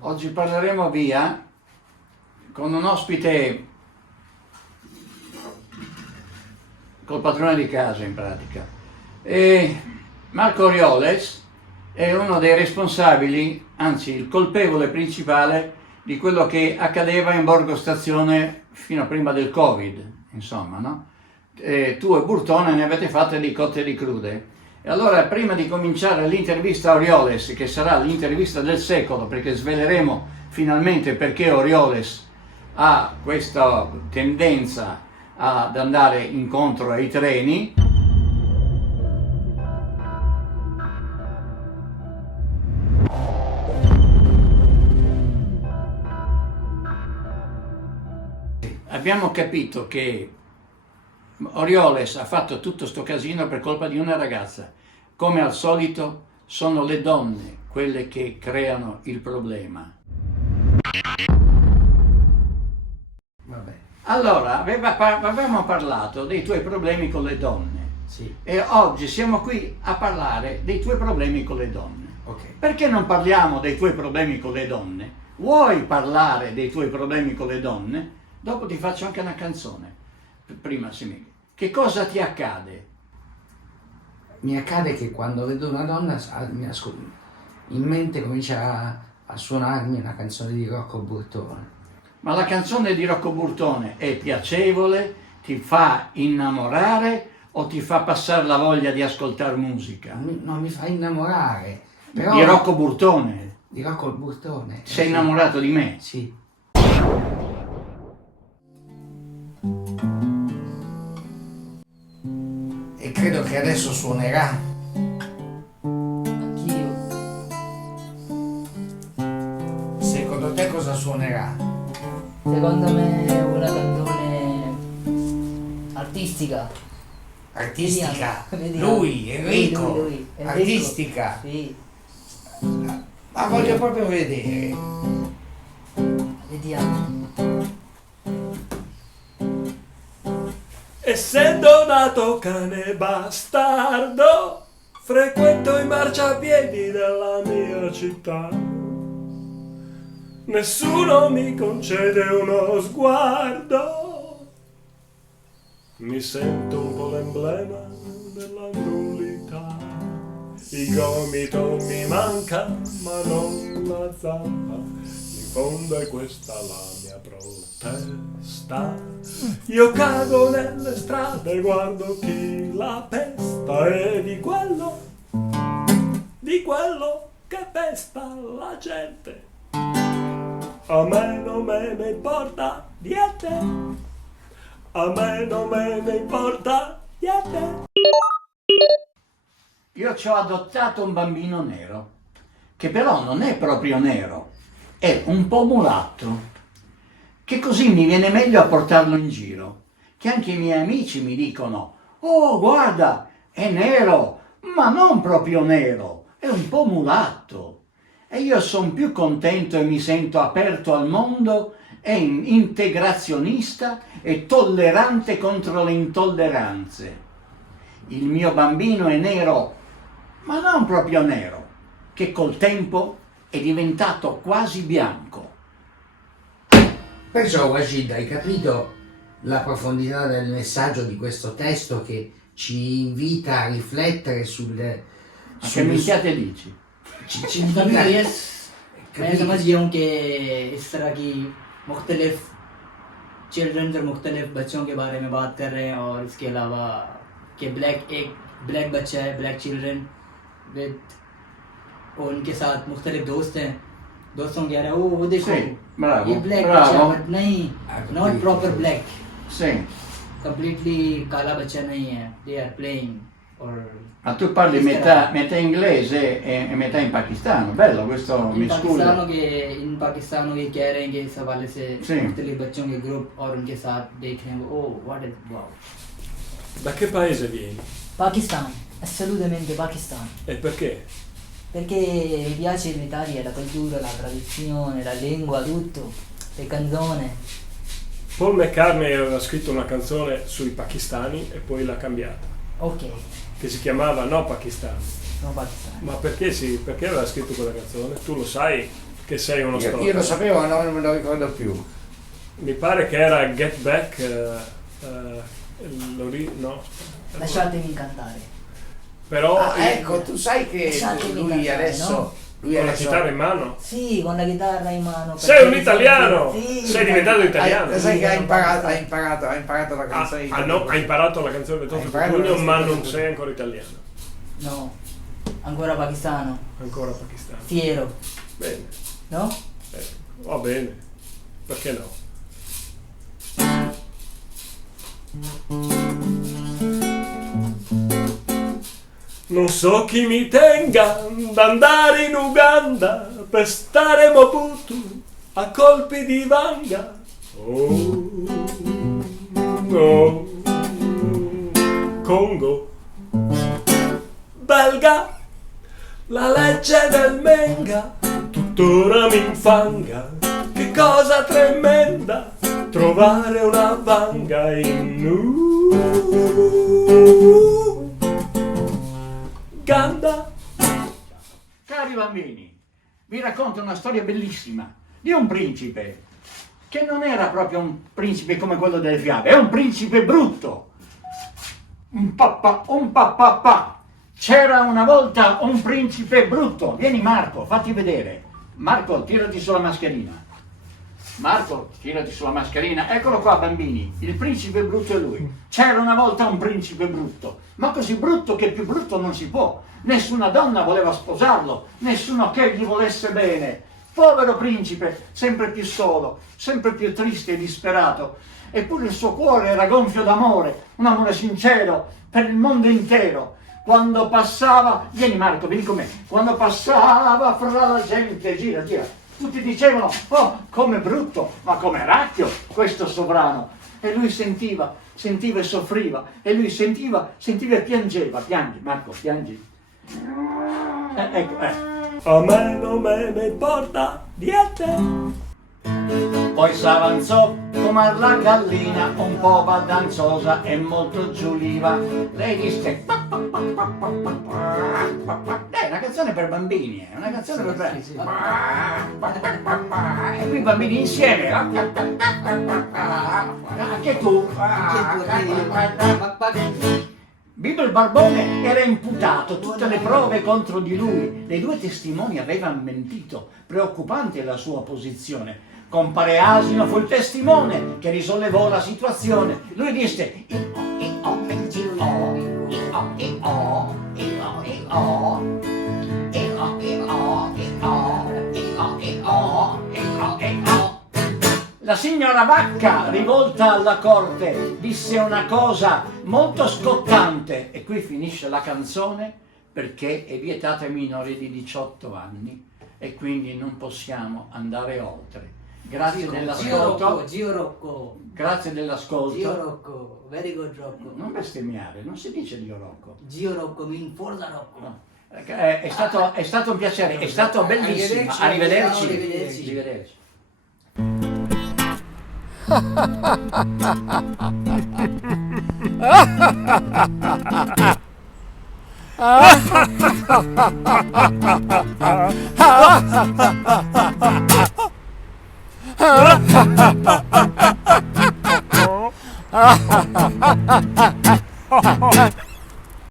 Oggi parleremo via con un ospite col padrone di casa in pratica. E Marco Orioles è uno dei responsabili, anzi il colpevole principale di quello che accadeva in Borgo Stazione fino a prima del Covid, insomma, no? Tu e Burtone ne avete fatte di cotte e di crude. E allora, prima di cominciare l'intervista a Orioles, che sarà l'intervista del secolo, perché sveleremo finalmente perché Orioles ha questa tendenza ad andare incontro ai treni, abbiamo capito che Orioles ha fatto tutto sto casino per colpa di una ragazza. Come al solito sono le donne quelle che creano il problema. Vabbè. Allora, avevamo parlato dei tuoi problemi con le donne. Sì. E oggi siamo qui a parlare dei tuoi problemi con le donne. Ok. Perché non parliamo dei tuoi problemi con le donne? Vuoi parlare dei tuoi problemi con le donne? Dopo ti faccio anche una canzone. Prima, che cosa ti accade? Mi accade che quando vedo una donna in mente comincia a suonarmi una canzone di Rocco Burtone. Ma la canzone di Rocco Burtone è piacevole, ti fa innamorare o ti fa passare la voglia di ascoltare musica? Non mi fa innamorare. Però Di Rocco Burtone? Di Rocco Burtone. Sei innamorato di me? Sì. E credo che adesso suonerà. Anch'io. Secondo te cosa suonerà? Secondo me è una canzone artistica. Artistica? Vediamo. Lui, Enrico. Lui. Enrico. Artistica? Sì, Ma voglio proprio vedere. vediamo. Essendo nato cane bastardo, frequento i marciapiedi della mia città. Nessuno mi concede uno sguardo, mi sento un po' l'emblema della nullità. Il gomito mi manca, ma non la zampa. In fondo è questa la mia protesta. Io cago nelle strade, guardo chi la pesta e di quello che pesta la gente a me non me ne importa niente. A me non me ne importa niente. Io ci ho adottato un bambino nero, che però non è proprio nero, è un po' mulatto, che così mi viene meglio a portarlo in giro, che anche i miei amici mi dicono: oh, guarda, è nero, ma non proprio nero, è un po' mulatto. E io sono più contento e mi sento aperto al mondo e integrazionista e tollerante contro le intolleranze. Il mio bambino è nero, ma non proprio nero, che col tempo è diventato quasi bianco. Perciò, Wajid, hai capito la profondità del messaggio di questo testo che ci invita a riflettere Ma che minchiate dici? ci कभी invita yes मैं समझ गया हूँ कि इस तरह की मुख्तलिफ चिल्ड्रन और मुख्तलिफ बच्चों के बारे में बात कर रहे हैं, और इसके अलावा कि एक ब्लैक बच्चा है, ब्लैक चिल्ड्रन विद, और उनके साथ मुख्तलिफ दोस्त हैं, दोस्तों कह रहे हैं वो देखो Sì, bravo, ये ब्लैक बच्चा bravo. बट नहीं, not proper black, Sì, completely काला बच्चा नहीं है, they are playing. ma tu parli metà inglese e metà in pakistano, bello questo miscuglio. इन पाकिस्तानों के कह रहे हैं कि इस हवाले से Sì. मुख्तलिफ बच्चों के ग्रुप और उनके साथ देख रहे हैं. Oh what is wow. Da che paese vieni? Pakistan. Assolutamente Pakistan. E perché? Perché mi piace l'Italia, la cultura, la tradizione, la lingua, tutto, le canzoni. Paul McCartney aveva scritto una canzone sui pakistani e poi l'ha cambiata, Ok, che si chiamava No Pakistan. no Pakistan. Ma perché aveva scritto quella canzone? Tu lo sai che sei uno Io lo storico. sapevo, ma non me lo ricordo più. Mi pare che era Get Back, no, Lasciatemi cantare. però Ah, ecco, tu sai che Lasciatemi lui cantare, adesso... no? Lui con la adesso... chitarra in mano. Sì, con la chitarra in mano. Sei un perché- italiano! Sì, Sei diventato italiano! Sai che ha Sì, imparato la Ha canzone. imparato la canzone del Ha Toto imparato Cutugno, la ma canzone non del sei ancora italiano. No, ancora pakistano. Ancora pakistano. Fiero, Bene, no? va bene. Perché no? Non so chi mi tenga ad andare in Uganda per stare Mobutu a colpi di vanga. Oh, no. Congo, belga, la legge del Menga tuttora mi infanga. Che cosa tremenda trovare una vanga in Uganda. Cari bambini, vi racconto una storia bellissima di un principe che non era proprio un principe come quello delle fiabe, è un principe brutto. Un papà. C'era una volta un principe brutto. Vieni Marco, fatti vedere. Marco, tirati sulla mascherina. Marco, tirati sulla mascherina. Eccolo qua, bambini. Il principe brutto è lui. C'era una volta un principe brutto, ma così brutto che più brutto non si può. Nessuna donna voleva sposarlo, nessuno che gli volesse bene. Povero principe, sempre più solo, sempre più triste e disperato. Eppure il suo cuore era gonfio d'amore, un amore sincero per il mondo intero. Quando passava, vieni Marco, vieni con me, quando passava fra la gente, gira, tutti dicevano, oh, come brutto, ma come racchio questo sovrano. E lui sentiva e soffriva, e lui sentiva e piangeva. Piangi, Marco, piangi. Ecco. A me non me ne importa niente. Poi s'avanzò come la gallina, un po' baldanzosa e molto giuliva. Lei disse: è una canzone per bambini, è una canzone per bambini. Sì. E qui i bambini insieme. Anche tu. Bibo il Barbone era imputato, tutte le prove contro di lui. Le due testimoni avevano mentito, preoccupante la sua posizione. Compare Asino fu il testimone che risollevò la situazione. Lui disse: La signora Vacca, rivolta alla corte, disse una cosa molto scottante, e qui finisce la canzone, perché è vietata ai minori di 18 anni e quindi non possiamo andare oltre. Grazie dell'ascolto. Gio Rocco. Grazie dell'ascolto. Gio Rocco. Very good Rocco. Non bestemmiare, non si dice Dio Rocco. Gio Rocco mean Forza Rocco. No. È stato un piacere, è stato bellissimo. Arrivederci. Arrivederci. Arrivederci.